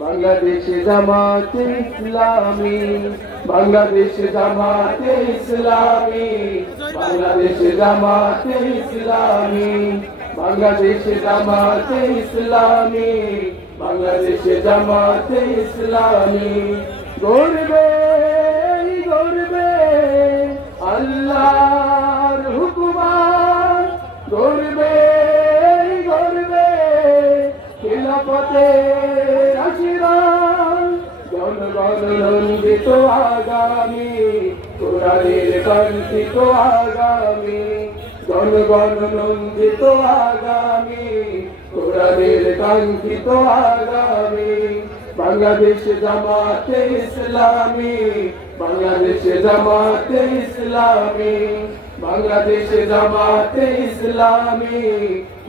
বাংলাদেশ জামাতে ইসলামী, বাংলাদেশ জামাতে ইসলামী, বাংলাদেশ জামাতে ইসলামী, বাংলাদেশ জামাতে ইসলামী, বাংলাদেশ জামাতে ইসলামী। গর্বে গর্বে আল্লাহর হুকুমান, গর্বে গর্বে খিলাফতের আশীর্বাদ, জনগণ নন্দিত আগামী, কোরআনের কাঙ্ক্ষিত আগামী, জনগণ নন্দিত আগামী, কোরআনের কাঙ্ক্ষিত আগামী। বাংলাদেশ জামাতে ইসলামী, বাংলাদেশ জামাতে ইসলামী, বাংলাদেশ জামাতে ইসলামী,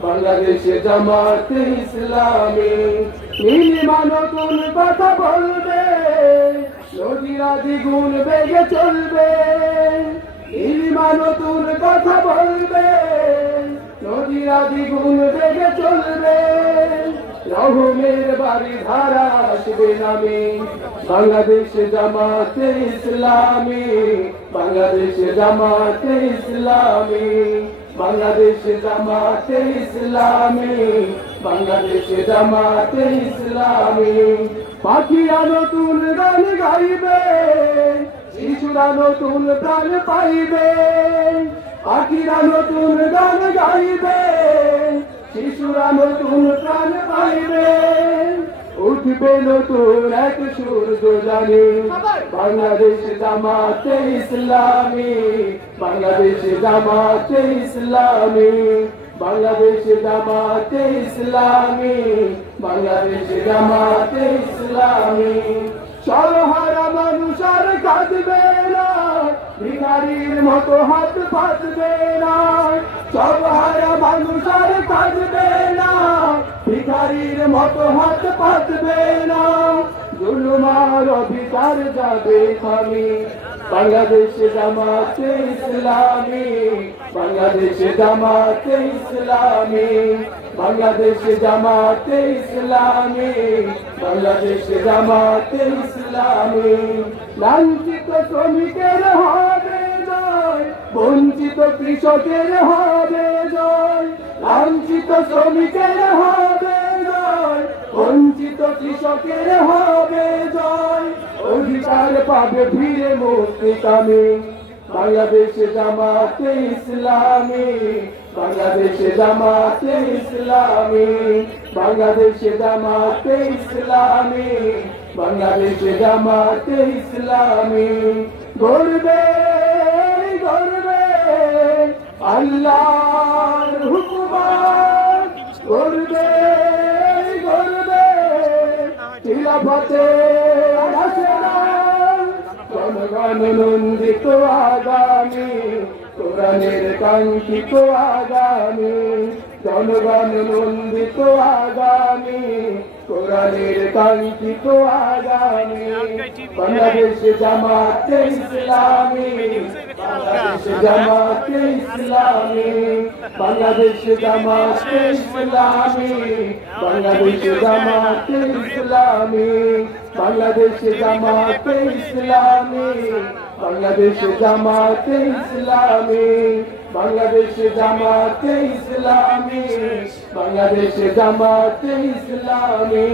বাংলাদেশ জামাতে ইসলামী। নীলিমা নতুন কথা বলবে, নদীরা দ্বিগুণ বেগে চলবে। নীলিমা নতুন কথা বলবে, নদীরা দ্বিগুণ বেগে চলবে। রহমের বাড়ি ধারা আসবে নামে, বাংলাদেশ জামাতে ইসলামী, বাংলাদেশ জামাতে ইসলামী, বাংলাদেশ জামাতে ইসলামী, বাংলাদেশ জামাতে ইসলামী। পাখিরা নতুন গান গাইবে, শিশুরা নতুন প্রাণ পাইবে। পাখিরা নতুন গান গাইবে, শিশুরা নতুন প্রাণ পাইবে। উঠবে নতুন এক সূর্য জানি, বাংলাদেশ জামাতে ইসলামী, বাংলাদেশ জামাতে ইসলামী, বাংলাদেশ জামাতে ইসলামী, বাংলাদেশ জামাতে ইসলামী। সর্বহারা মানুষ আর কাঁদবে না, ভিখারির মতো হাত পাতবে না। সর্বহারা মানুষ আর কাঁদবে না, ভিখারির মতো হাত পাতবে না। জুলুমার অধিকার যাবে থামি, বাংলাদেশ জামাতে ইসলামী, বাংলাদেশ জামাতে ইসলামী, বাংলাদেশ জামাতে ইসলামী, বাংলাদেশ জামাতে ইসলামী। লাঞ্ছিত শ্রমিকের হবে জয়, বঞ্চিত কৃষকের হবে জয়। লাঞ্ছিত শ্রমিকের হবে জয়, বঞ্চিত কৃষকের হবে জয়। অধিকার পাবে ফিরে মুক্তিকামী, বাংলাদেশ জামাতে ইসলামী, বাংলাদেশ জামাতে ইসলামী, বাংলাদেশ জামাতে ইসলামী, বাংলাদেশ জামাতে ইসলামী। গর্বে গর্বে আল্লাহর হুকুমান, গর্বে গর্বে খিলাফতের আশীর্বাদ, জনগণ নন্দিত আগামী, কোরআনের কাঙ্ক্ষিত আগামী, জনগণ নন্দিত আগামী, কোরআনের কাঙ্ক্ষিত আগামী। বাংলাদেশ জামাতে ইসলামী, বাংলাদেশ জামাতে ইসলামী, বাংলাদেশ জামাতে ইসলামী, বাংলাদেশ জামাতে ইসলামী, বাংলাদেশ জামাতে ইসলামী, বাংলাদেশ জামাতে ইসলামী, বাংলাদেশ জামাতে ইসলামী, বাংলাদেশ জামাতে ইসলামী।